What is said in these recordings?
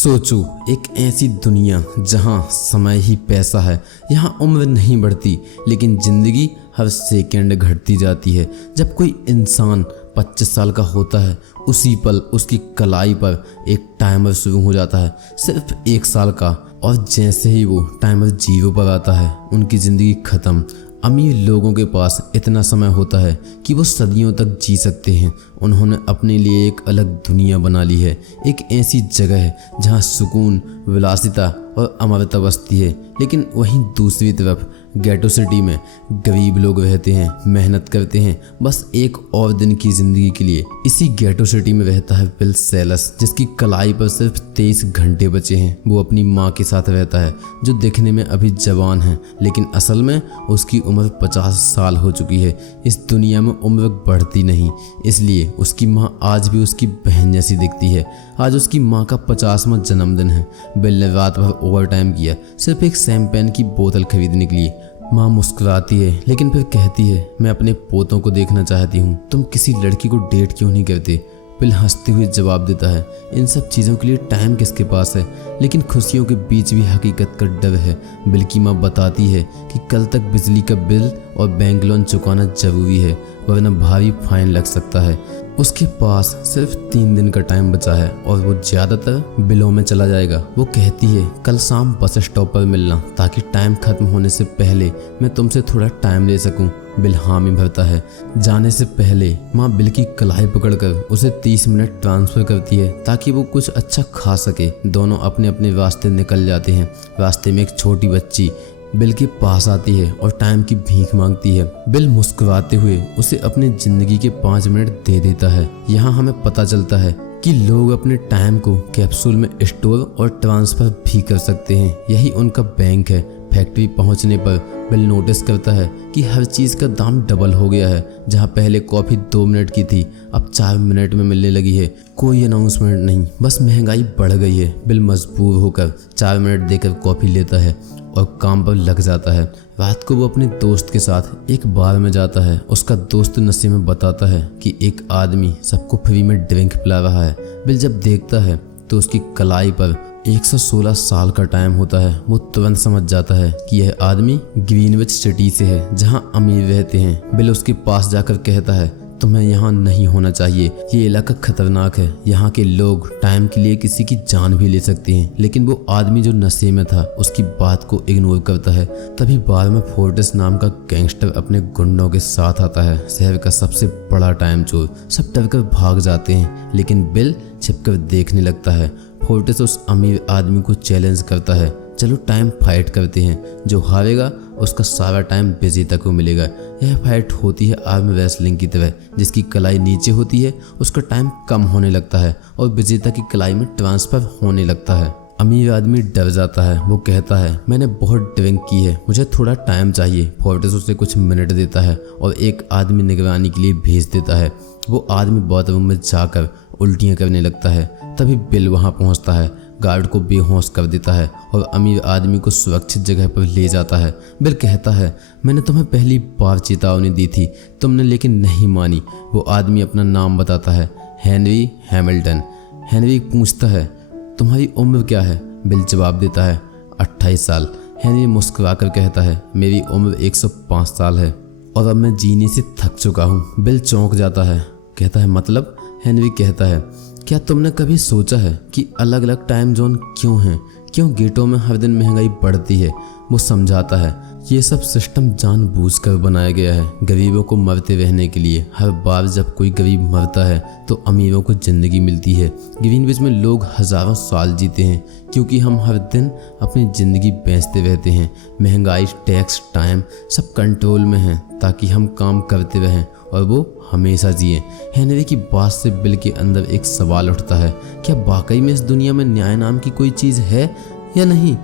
सोचो, एक ऐसी दुनिया जहां समय ही पैसा है, यहाँ उम्र नहीं बढ़ती लेकिन ज़िंदगी हर सेकंड घटती जाती है। जब कोई इंसान 25 साल का होता है, उसी पल उसकी कलाई पर एक टाइमर शुरू हो जाता है, सिर्फ 1 साल का। और जैसे ही वो टाइमर 0 पर आता है, उनकी ज़िंदगी ख़त्म। अमीर लोगों के पास इतना समय होता है कि वो सदियों तक जी सकते हैं। उन्होंने अपने लिए एक अलग दुनिया बना ली है, एक ऐसी जगह है जहाँ सुकून, विलासिता और अमरता बसती है। लेकिन वहीं दूसरी तरफ गेटो सिटी में गरीब लोग रहते हैं, मेहनत करते हैं बस एक और दिन की ज़िंदगी के लिए। इसी गेटो सिटी में रहता है बिल सेलस, जिसकी कलाई पर सिर्फ 23 घंटे बचे हैं। वो अपनी माँ के साथ रहता है, जो दिखने में अभी जवान है लेकिन असल में उसकी उम्र 50 साल हो चुकी है। इस दुनिया में उम्र बढ़ती नहीं, इसलिए उसकी माँ आज भी उसकी बहन जैसी दिखती है। आज उसकी माँ का 50वां जन्मदिन है। बिल ने रात भर ओवर टाइम किया, सिर्फ एक शैंपेन की बोतल खरीदने के लिए। माँ मुस्कुराती है लेकिन फिर कहती है, मैं अपने पोतों को देखना चाहती हूँ, तुम किसी लड़की को डेट क्यों नहीं करते? बिल हंसते हुए जवाब देता है, इन सब चीज़ों के लिए टाइम किसके पास है? लेकिन खुशियों के बीच भी हकीकत का डर है। बिल की माँ बताती है कि कल तक बिजली का बिल और बैंक लोन चुकाना जरूरी है, वरना भारी फाइन लग सकता है। उसके पास सिर्फ 3 दिन का टाइम बचा है और वो ज़्यादातर बिलों में चला जाएगा। वो कहती है, कल शाम बस स्टॉप पर मिलना, ताकि टाइम खत्म होने से पहले मैं तुमसे थोड़ा टाइम ले सकूं। बिल हामी भरता है। जाने से पहले माँ बिल की कलाई पकड़कर उसे 30 मिनट ट्रांसफ़र करती है ताकि वो कुछ अच्छा खा सके। दोनों अपने अपने रास्ते निकल जाते हैं। रास्ते में एक छोटी बच्ची बिल के पास आती है और टाइम की भीख मांगती है। बिल मुस्कुराते हुए उसे अपनी ज़िंदगी के 5 मिनट दे देता है। यहाँ हमें पता चलता है कि लोग अपने टाइम को कैप्सूल में स्टोर और ट्रांसफ़र भी कर सकते हैं। यही उनका बैंक है। फैक्ट्री पहुंचने पर बिल नोटिस करता है कि हर चीज़ का दाम डबल हो गया है। जहां पहले कॉफ़ी 2 मिनट की थी, अब 4 मिनट में मिलने लगी है। कोई अनाउंसमेंट नहीं, बस महंगाई बढ़ गई है। बिल मजबूर होकर 4 मिनट देकर कॉफ़ी लेता है और काम पर लग जाता है। रात को वो अपने दोस्त के साथ एक बार में जाता है। उसका दोस्त नशे में बताता है कि एक आदमी सबको फ्री में ड्रिंक पिला रहा है। बिल जब देखता है तो उसकी कलाई पर 116 साल का टाइम होता है। वो तुरंत समझ जाता है कि यह आदमी ग्रीनविच सिटी से है, जहां अमीर रहते हैं। बिल उसके पास जाकर कहता है, तुम्हें यहाँ नहीं होना चाहिए, ये इलाका खतरनाक है। यहाँ के लोग टाइम के लिए किसी की जान भी ले सकते हैं। लेकिन वो आदमी जो नशे में था उसकी बात को इग्नोर करता है। तभी बार में फोर्टिस नाम का गैंगस्टर अपने गुंडों के साथ आता है, शहर का सबसे बड़ा टाइम चोर। सब डरकर भाग जाते हैं लेकिन बिल छिपकर देखने लगता है। फोर्टिस उस अमीर आदमी को चैलेंज करता है, चलो टाइम फाइट करते हैं, जो हारेगा उसका सारा टाइम विजेता को मिलेगा। यह फाइट होती है आर्म रेसलिंग की तरह। जिसकी कलाई नीचे होती है उसका टाइम कम होने लगता है और विजेता की कलाई में ट्रांसफ़र होने लगता है। अमीर आदमी डर जाता है। वो कहता है, मैंने बहुत ड्रिंक की है, मुझे थोड़ा टाइम चाहिए। फोर्टिस उसे कुछ मिनट देता है और एक आदमी निगरानी के लिए भेज देता है। वो आदमी बाथरूम में जाकर उल्टियाँ करने लगता है। तभी बिल वहाँ पहुँचता है, गार्ड को बेहोश कर देता है और अमीर आदमी को सुरक्षित जगह पर ले जाता है। बिल कहता है, मैंने तुम्हें पहली बार चेतावनी दी थी, तुमने लेकिन नहीं मानी। वो आदमी अपना नाम बताता है, हेनरी हैमिल्टन। हेनरी पूछता है, तुम्हारी उम्र क्या है? बिल जवाब देता है, 28 साल। हेनरी मुस्कुरा कर कहता है, मेरी उम्र 105 साल है और अब मैं जीने से थक चुका हूँ। बिल चौंक जाता है, कहता है, मतलब? हेनरी कहता है, क्या तुमने कभी सोचा है कि अलग अलग टाइम जोन क्यों हैं? क्यों गेटों में हर दिन महंगाई बढ़ती है? वो समझाता है, ये सब सिस्टम जानबूझकर बनाया गया है गरीबों को मरते रहने के लिए। हर बार जब कोई गरीब मरता है तो अमीरों को ज़िंदगी मिलती है। ग्रीनविच में लोग हज़ारों साल जीते हैं क्योंकि हम हर दिन अपनी ज़िंदगी बेचते रहते हैं। महंगाई, टैक्स, टाइम सब कंट्रोल में है ताकि हम काम करते रहें और वो हमेशा जिए। हेनरी की बात से बिल के अंदर एक सवाल उठता है, क्या वाकई में इस दुनिया में न्याय नाम की कोई चीज़ है या नहीं?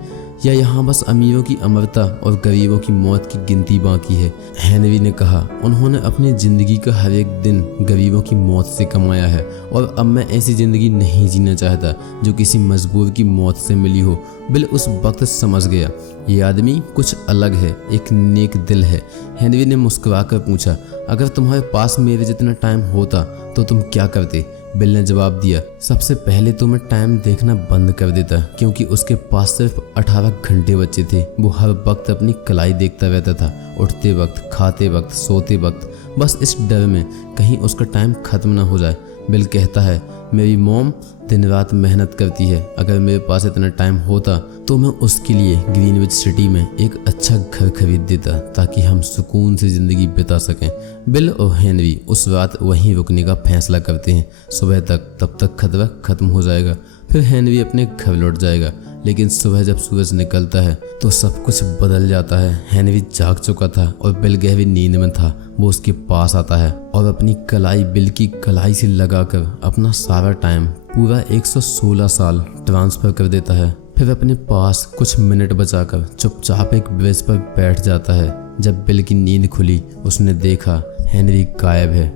या यहाँ बस अमीरों की अमरता और गरीबों की मौत की गिनती बाकी है? हेनरी ने कहा, उन्होंने अपनी ज़िंदगी का हर एक दिन गरीबों की मौत से कमाया है और अब मैं ऐसी ज़िंदगी नहीं जीना चाहता जो किसी मजबूर की मौत से मिली हो। बिल उस वक्त समझ गया, ये आदमी कुछ अलग है, एक नेक दिल है। हेनरी ने मुस्कुराकर पूछा, अगर तुम्हारे पास मेरे जितना टाइम होता तो तुम क्या करते? बिल ने जवाब दिया, सबसे पहले तो मैं टाइम देखना बंद कर देता क्योंकि उसके पास सिर्फ 18 घंटे बचे थे। वो हर वक्त अपनी कलाई देखता रहता था, उठते वक्त, खाते वक्त, सोते वक्त, बस इस डर में कहीं उसका टाइम खत्म ना हो जाए। बिल कहता है, मेरी मॉम दिन रात मेहनत करती है, अगर मेरे पास इतना टाइम होता तो मैं उसके लिए ग्रीनविच सिटी में एक अच्छा घर खरीद देता ताकि हम सुकून से ज़िंदगी बिता सकें। बिल और हेनरी उस रात वहीं रुकने का फैसला करते हैं। सुबह तक तब तक खतरा खत्म हो जाएगा, फिर हेनरी अपने घर लौट जाएगा। लेकिन सुबह जब सूरज निकलता है तो सब कुछ बदल जाता है। हेनरी जाग चुका था और बिल गहरी नींद में था। वो उसके पास आता है और अपनी कलाई बिल की कलाई से लगाकर अपना सारा टाइम, पूरा 116 साल ट्रांसफ़र कर देता है। फिर अपने पास कुछ मिनट बचाकर चुपचाप एक ब्रिज पर बैठ जाता है। जब बिल की नींद खुली उसने देखा हेनरी गायब है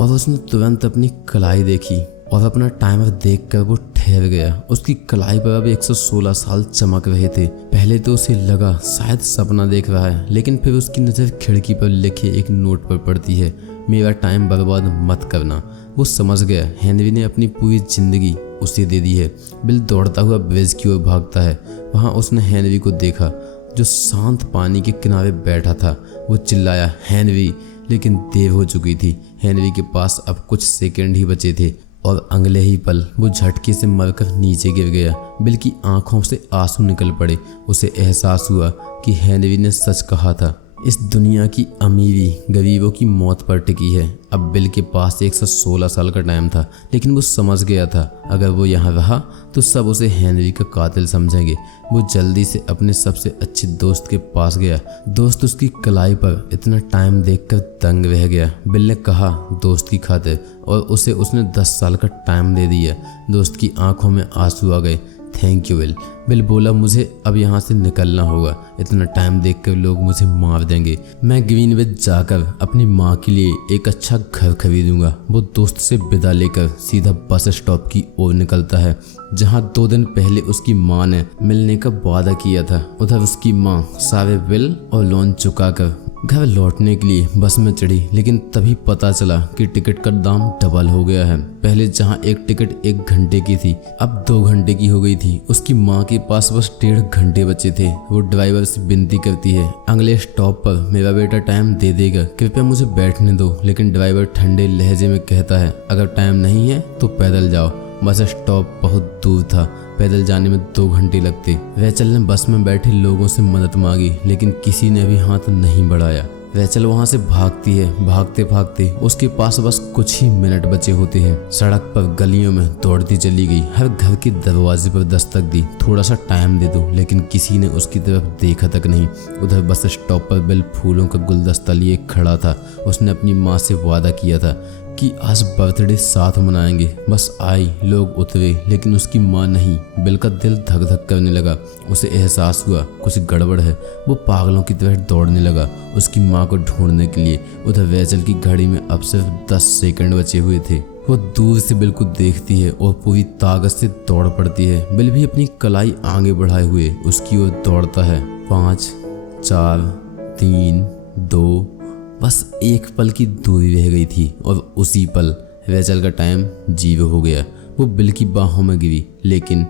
और उसने तुरंत अपनी कलाई देखी और अपना टाइमर देखकर वो ठहर गया। उसकी कलाई पर अब 116 साल चमक रहे थे। पहले तो उसे लगा शायद सपना देख रहा है, लेकिन फिर उसकी नज़र खिड़की पर लिखे एक नोट पर पड़ती है, मेरा टाइम बर्बाद मत करना। वो समझ गया हेनरी ने अपनी पूरी ज़िंदगी उसे दे दी है। बिल दौड़ता हुआ ब्रिज की ओर भागता है। वहाँ उसने हेनरी को देखा जो शांत पानी के किनारे बैठा था। वो चिल्लाया, हेनरी, लेकिन देर हो चुकी थी। हेनरी के पास अब कुछ सेकंड ही बचे थे और अगले ही पल वो झटके से मरकर नीचे गिर गया। बिल की आंखों से आंसू निकल पड़े। उसे एहसास हुआ कि हेनरी ने सच कहा था, इस दुनिया की अमीरी गरीबों की मौत पर टिकी है। अब बिल के पास 116 साल का टाइम था, लेकिन वो समझ गया था अगर वो यहाँ रहा तो सब उसे हेनरी का कातिल समझेंगे। वो जल्दी से अपने सबसे अच्छे दोस्त के पास गया। दोस्त उसकी कलाई पर इतना टाइम देखकर दंग रह गया। बिल ने कहा दोस्त की खातिर, और उसे उसने 10 साल का टाइम दे दिया। दोस्त की आंखों में आंसू आ गए। Thank you bill. बिल बोला, मुझे अब यहाँ से निकलना होगा, इतना टाइम देखकर लोग मुझे मार देंगे। मैं ग्रीनविच जाकर अपनी माँ के लिए एक अच्छा घर खरीदूंगा। वो दोस्त से विदा लेकर सीधा बस स्टॉप की ओर निकलता है जहाँ 2 दिन पहले उसकी माँ ने मिलने का वादा किया था। उधर उसकी माँ सारे बिल और लोन चुकाकर घर लौटने के लिए बस में चढ़ी, लेकिन तभी पता चला कि टिकट का दाम डबल हो गया है। पहले जहां एक टिकट 1 घंटे की थी अब 2 घंटे की हो गई थी। उसकी माँ के पास बस 1.5 घंटे बचे थे। वो ड्राइवर से विनती करती है, अगले स्टॉप पर मेरा बेटा टाइम दे देगा, कृपया मुझे बैठने दो। लेकिन ड्राइवर ठंडे लहजे में कहता है, अगर टाइम नहीं है तो पैदल जाओ। बस स्टॉप बहुत दूर था, पैदल जाने में 2 घंटे लगते। रेचल ने बस में बैठे लोगों से मदद मांगी, लेकिन किसी ने भी हाथ नहीं बढ़ाया। रेचल वहां से भागती है। भागते भागते उसके पास बस कुछ ही मिनट बचे होते हैं। सड़क पर गलियों में दौड़ती चली गई, हर घर के दरवाजे पर दस्तक दी, थोड़ा सा टाइम दे दो, लेकिन किसी ने उसकी तरफ देखा तक नहीं। उधर बस स्टॉप पर बिल फूलों का गुलदस्ता लिए खड़ा था। उसने अपनी माँ से वादा किया था कि आज बर्थडे साथ मनाएंगे। बस आई, लोग उतरे, लेकिन उसकी माँ नहीं। बिल का दिल धक धक करने लगा। उसे एहसास हुआ कुछ गड़बड़ है। वो पागलों की तरह दौड़ने लगा उसकी माँ को ढूंढने के लिए। उधर रेचल की घड़ी में अब सिर्फ 10 सेकंड बचे हुए थे। वो दूर से बिल को देखती है और पूरी ताकत से दौड़ पड़ती है। बिल भी अपनी कलाई आगे बढ़ाए हुए उसकी ओर दौड़ता है। 5, 4, 3, 2, बस एक पल की दूरी रह गई थी और उसी पल रेचल का टाइम 0 हो गया। वो बिल की बाहों में गिरी, लेकिन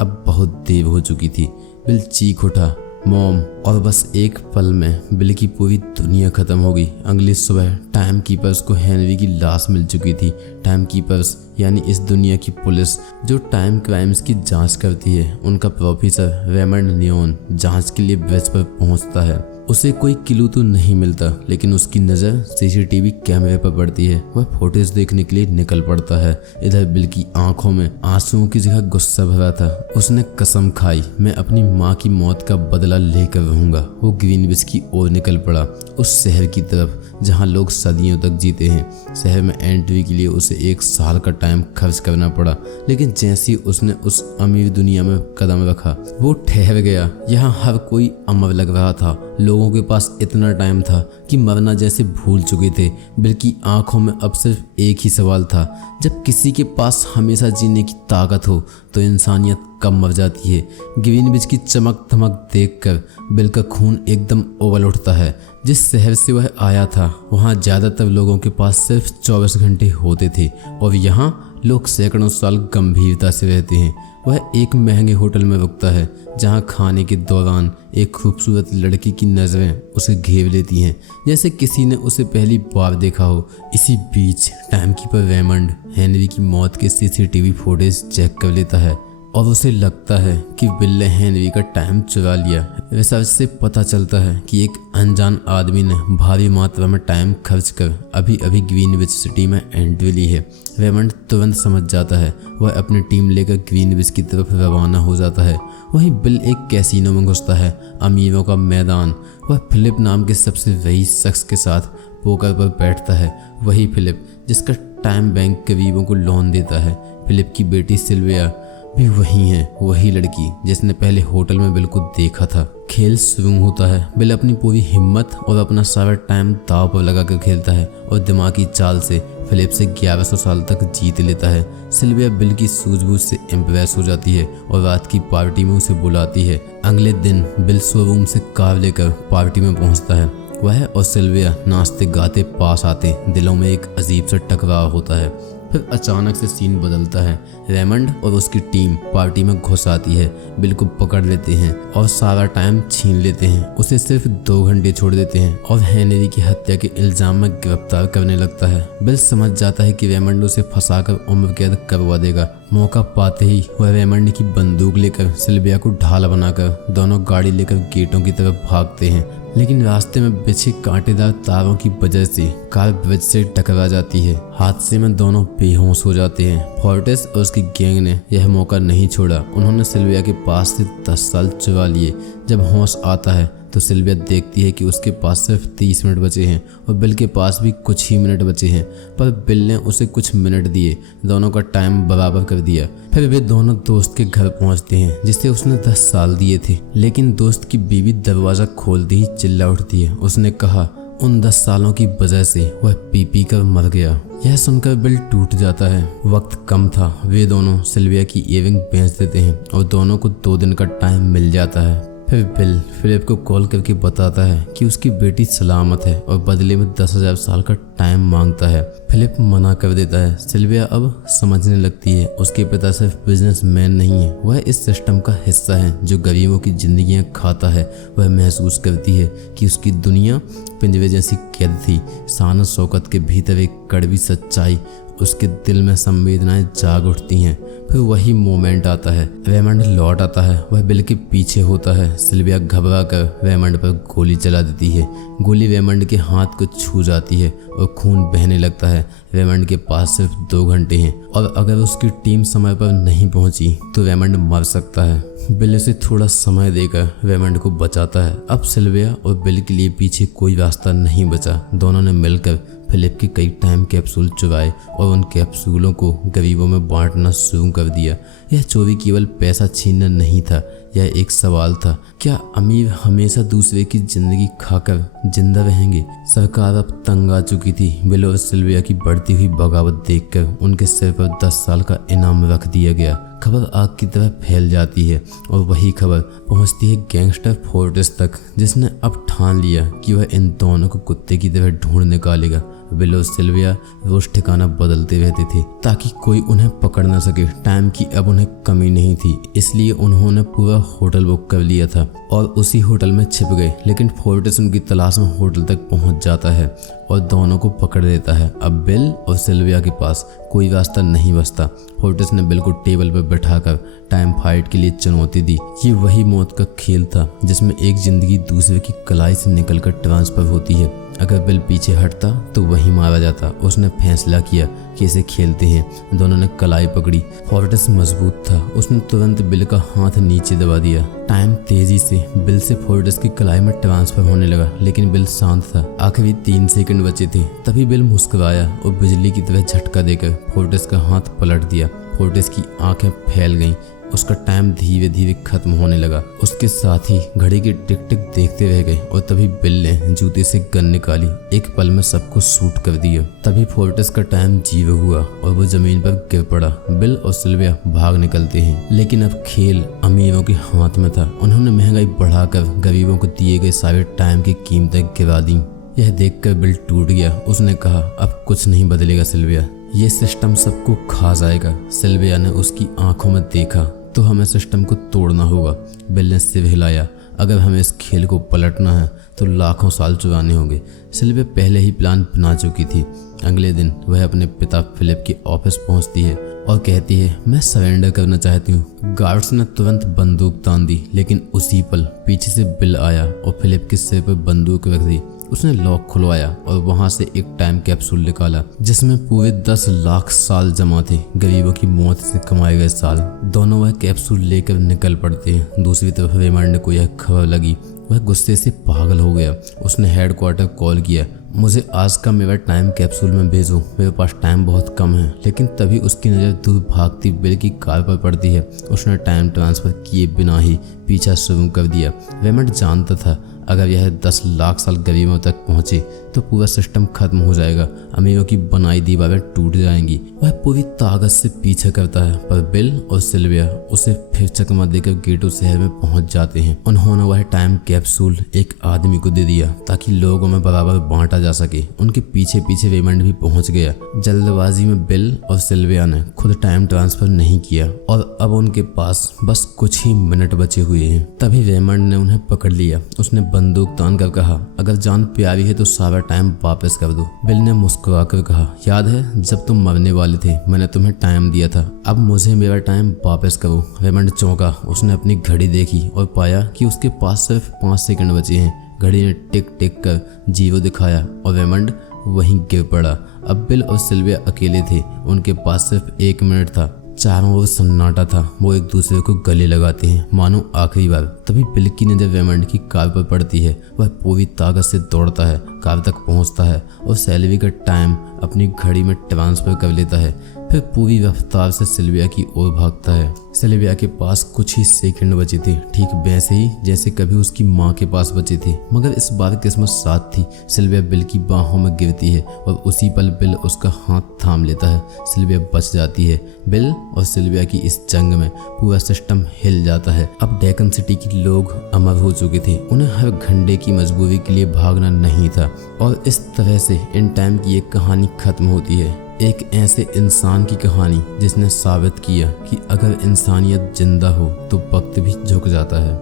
अब बहुत देर हो चुकी थी। बिल चीख उठा, मॉम, और बस एक पल में बिल की पूरी दुनिया खत्म हो गई। अगली सुबह टाइम कीपर्स को हेनरी की लाश मिल चुकी थी। टाइम कीपर्स यानी इस दुनिया की पुलिस जो टाइम क्राइम्स की जांच करती है, उनका प्रोफेसर रेमंड नियोन जांच के लिए ब्रिज पर पहुंचता है। उसे कोई क्लू तो नहीं मिलता, लेकिन उसकी नज़र सीसीटीवी कैमरे पर पड़ती है। वह फुटेज देखने के लिए निकल पड़ता है। इधर बिल की आंखों में आंसुओं की जगह गुस्सा भरा था। उसने कसम खाई, मैं अपनी माँ की मौत का बदला लेकर रहूंगा। वो ग्रीनविच की ओर निकल पड़ा, उस शहर की तरफ जहाँ लोग सदियों तक जीते हैं। शहर में एंट्री के लिए उसे 1 साल का टाइम खर्च करना पड़ा, लेकिन जैसे ही उसने उस अमीर दुनिया में कदम रखा वो ठहर गया। यहाँ हर कोई अमर लग रहा था। लोगों के पास इतना टाइम था कि मरना जैसे भूल चुके थे। बिल की आंखों में अब सिर्फ एक ही सवाल था, जब किसी के पास हमेशा जीने की ताकत हो तो इंसानियत कब मर जाती है। ग्रीनविच की चमक धमक देखकर बिल का खून एकदम उबल उठता है। जिस शहर से वह आया था वहाँ ज़्यादातर लोगों के पास सिर्फ 24 घंटे होते थे और यहाँ लोग सैकड़ों साल गंभीरता से रहते हैं। वह एक महंगे होटल में रुकता है जहां खाने के दौरान एक खूबसूरत लड़की की नज़रें उसे घेर लेती हैं, जैसे किसी ने उसे पहली बार देखा हो। इसी बीच टाइमकीपर रेमंड हेनरी की मौत के सीसीटीवी फुटेज चेक कर लेता है और उसे लगता है कि बिल ने हेनरी का टाइम चुरा लिया। रिसर्च से पता चलता है कि एक अनजान आदमी ने भारी मात्रा में टाइम खर्च कर अभी अभी ग्रीनविच सिटी में एंट्री ली है। रेमंड तुरंत समझ जाता है। वह अपनी टीम लेकर ग्रीनविच की तरफ रवाना हो जाता है। वहीं बिल एक कैसीनो में घुसता है, अमीरों का मैदान। वह फिलिप नाम के सबसे रईस शख्स के साथ पोकर पर बैठता है। वही फिलिप जिसका टाइम बैंक गरीबों को लोन देता है। फिलिप की बेटी सिल्विया भी वही है, वही लड़की जिसने पहले होटल में बिल को देखा था। खेल शुरू होता है। बिल अपनी पूरी हिम्मत और अपना सारा टाइम दांव पर लगा कर खेलता है और दिमागी चाल से फिलिप से 1100 साल तक जीत लेता है। सिल्विया बिल की सूझबूझ से इम्प्रेस हो जाती है और रात की पार्टी में उसे बुलाती है। अगले दिन बिल शोरूम से कार लेकर पार्टी में पहुंचता है। वह और सिल्विया नाचते गाते पास आते, दिलों में एक अजीब सा टकराव होता है। फिर अचानक से सीन बदलता है। रेमंड और उसकी टीम पार्टी में घुस आती है, बिल को पकड़ लेते हैं और सारा टाइम छीन लेते हैं। उसे सिर्फ 2 घंटे छोड़ देते हैं और हेनरी की हत्या के इल्जाम में गिरफ्तार करने लगता है। बिल समझ जाता है कि रेमंड उसे फंसाकर उम्र कैद करवा देगा। मौका पाते ही वह रेमंड की बंदूक लेकर सिल्विया को ढाल बनाकर दोनों गाड़ी लेकर गेटों की तरफ भागते हैं, लेकिन रास्ते में बिछे कांटेदार तारों की वजह से कार ब्रिज से टकरा जाती है। हादसे में दोनों बेहोश हो जाते हैं। फोर्टिस और उसकी गैंग ने यह मौका नहीं छोड़ा। उन्होंने सिल्विया के पास से 10 साल चुरा लिए। जब होश आता है तो सिल्विया देखती है कि उसके पास सिर्फ 30 मिनट बचे हैं और बिल के पास भी कुछ ही मिनट बचे हैं, पर बिल ने उसे कुछ मिनट दिए, दोनों का टाइम बराबर कर दिया। फिर वे दोनों दोस्त के घर पहुंचते हैं जिसे उसने 10 साल दिए थे, लेकिन दोस्त की बीवी दरवाज़ा खोलते ही चिल्ला उठती है। उसने कहा उन 10 सालों की वजह से वह पी कर मर गया। यह सुनकर बिल टूट जाता है। वक्त कम था। वे दोनों सिल्विया की इयररिंग बेच देते हैं और दोनों को 2 दिन का टाइम मिल जाता है। फिर बिल फिलिप को कॉल करके बताता है कि उसकी बेटी सलामत है और बदले में 10,000 साल का टाइम मांगता है। फिलिप मना कर देता है। सिल्विया अब समझने लगती है उसके पिता सिर्फ बिजनेसमैन नहीं है, वह इस सिस्टम का हिस्सा है जो गरीबों की जिंदगियां खाता है। वह महसूस करती है कि उसकी दुनिया पिंजरे जैसी कैद थी। शान शौकत के भीतर एक कड़वी सच्चाई, उसके दिल में संवेदनाएं जाग उठती हैं। फिर वही मोमेंट आता है। रेमंड लौट आता है। वह बिल के पीछे होता है। सिल्विया घबरा कर रेमंड पर गोली चला देती है। गोली रेमंड के हाथ को छू जाती है और खून बहने लगता है। रेमंड के पास सिर्फ 2 घंटे हैं और अगर उसकी टीम समय पर नहीं पहुंची तो रेमंड मर सकता है। बिल उसे थोड़ा समय देकर रेमंड को बचाता है। अब सिल्विया और बिल के लिए पीछे कोई रास्ता नहीं बचा। दोनों ने मिलकर फिलिप के कई टाइम कैप्सूल चुराए और उन कैप्सूलों को गरीबों में बांटना शुरू कर दिया। यह चोरी केवल पैसा छीनना नहीं था, यह एक सवाल था, क्या अमीर हमेशा दूसरे की जिंदगी खाकर जिंदा रहेंगे? सरकार अब तंग आ चुकी थी। बिल और सिल्विया की बढ़ती हुई बगावत देखकर उनके सिर पर 10 साल का इनाम रख दिया गया। खबर आग की तरह फैल जाती है और वही खबर पहुंचती है गैंगस्टर फोर्टिस तक, जिसने अब ठान लिया कि वह इन दोनों को कुत्ते की तरह ढूंढ निकालेगा। बिल और सिल्विया रोज ठिकाना बदलते रहते थे ताकि कोई उन्हें पकड़ न सके। टाइम की अब उन्हें कमी नहीं थी, इसलिए उन्होंने पूरा होटल बुक कर लिया था और उसी होटल में छिप गए। लेकिन फोर्टिस उनकी तलाश में होटल तक पहुंच जाता है और दोनों को पकड़ लेता है। अब बिल और सिल्विया के पास कोई रास्ता नहीं बचता। फोर्टिस ने बिल को टेबल पर बैठाकर टाइम फाइट के लिए चुनौती दी। ये वही मौत का खेल था जिसमें एक जिंदगी दूसरे की कलाई से निकलकर ट्रांसफर होती है। अगर बिल पीछे हटता तो वही मारा जाता। उसने फैसला किया कि इसे खेलते हैं। दोनों ने कलाई पकड़ी। फोर्टिस मजबूत था, उसने तुरंत बिल का हाथ नीचे दबा दिया। टाइम तेजी से बिल से फोर्टिस की कलाई में ट्रांसफर होने लगा, लेकिन बिल शांत था। आखिरी 3 सेकंड बचे थे, तभी बिल मुस्कुराया और बिजली की तरह झटका देकर फोर्टिस का हाथ पलट दिया। फोर्टिस की आंखें फैल गईं। उसका टाइम धीरे धीरे खत्म होने लगा। उसके साथ ही घड़ी की टिक टिक देखते रह गए और तभी बिल ने जूते से गन निकाली। एक पल में सबको शूट कर दिया। तभी फोर्टिस का टाइम 0 हुआ और वो जमीन पर गिर पड़ा। बिल और सिल्विया भाग निकलते हैं, लेकिन अब खेल अमीरों के हाथ में था। उन्होंने महंगाई बढ़ाकर गरीबों को दिए गए सारे टाइम की कीमतें गिरा दी। यह देखकर बिल टूट गया। उसने कहा अब कुछ नहीं बदलेगा सिल्विया, ये सिस्टम सबको खा जाएगा। सिल्विया ने उसकी आंखों में देखा। तो हमें सिस्टम को तोड़ना होगा। बिल ने सिर हिलाया। अगर हमें इस खेल को पलटना है तो लाखों साल चुराने होंगे। सिल्विया पहले ही प्लान बना चुकी थी। अगले दिन वह अपने पिता फिलिप के ऑफिस पहुंचती है और कहती है, मैं सरेंडर करना चाहती हूँ। गार्ड्स ने तुरंत बंदूक तान दी, लेकिन उसी पल पीछे से बिल आया और फिलिप के सिर पर बंदूक रख दी। उसने लॉक खुलवाया और वहां से एक टाइम कैप्सूल निकाला जिसमें पूरे 10 लाख साल जमा थे, गरीबों की मौत से कमाए गए साल। दोनों वह कैप्सूल लेकर निकल पड़ते हैं। दूसरी तरफ रेमंड को यह खबर लगी। वह गुस्से से पागल हो गया। उसने हेडक्वार्टर कॉल किया, मुझे आज का मेरा टाइम कैप्सूल में भेजो, मेरे पास टाइम बहुत कम है। लेकिन तभी उसकी नज़र दूर भागती बिल की कार पर पड़ती है। उसने टाइम ट्रांसफर किए बिना ही पीछा शुरू कर दिया। रेमंड जानता था अगर यह 10 लाख साल गरीबों तक पहुंचे तो पूरा सिस्टम खत्म हो जाएगा। अमीरों की बनाई दीवारें टूट जाएंगी। वह पूरी ताकत से पीछा करता है, पर बिल और सिल्विया उसे फिर चकमा देकर गेटो शहर में पहुंच जाते हैं। उन्होंने वह टाइम कैप्सूल एक आदमी को दे दिया ताकि लोगों में बराबर बांटा जा सके। उनके पीछे पीछे रेमंड भी पहुंच गया। जल्दबाजी में बिल और सिल्विया ने खुद टाइम ट्रांसफर नहीं किया और अब उनके पास बस कुछ ही मिनट बचे हुए हैं। तभी रेमंड ने उन्हें पकड़ लिया। उसने बंदूक तान कर कहा, अगर जान प्यारी है तो सारा टाइम वापस कर दो। बिल ने मुस्कुराकर कहा, याद है जब तुम मरने वाले थे मैंने तुम्हें टाइम दिया था, अब मुझे मेरा टाइम वापस करो। रेमंड चौंका। उसने अपनी घड़ी देखी और पाया कि उसके पास सिर्फ 5 सेकंड बचे हैं। घड़ी ने टिक टिक कर 0 दिखाया और रेमंड वहीं गिर पड़ा। अब बिल और सिल्विया अकेले थे। उनके पास सिर्फ 1 मिनट था। चारों ओर सन्नाटा था। वो एक दूसरे को गले लगाते हैं मानो आखिरी बार। तभी बिल की नजर रेमंड की कार पर पड़ती है। वह पूरी ताकत से दौड़ता है, कार तक पहुंचता है और सैलरी का टाइम अपनी घड़ी में ट्रांसफर कर लेता है। फिर पूरी रफ्तार से सिल्विया की ओर भागता है। सिल्विया के पास कुछ ही सेकंड बचे थे, ठीक वैसे ही जैसे कभी उसकी माँ के पास बचे थे। मगर इस बार किस्मत साथ थी। सिल्विया बिल की बाहों में गिरती है और उसी पल बिल उसका हाथ थाम लेता है। सिल्विया बच जाती है। बिल और सिल्विया की इस जंग में पूरा सिस्टम हिल जाता है। अब डेकन सिटी के लोग अमर हो चुके थे। उन्हें हर घंटे की मजबूरी के लिए भागना नहीं था। और इस तरह से इन टाइम की एक कहानी खत्म होती है। एक ऐसे इंसान की कहानी जिसने साबित किया कि अगर इंसानियत जिंदा हो तो वक्त भी झुक जाता है।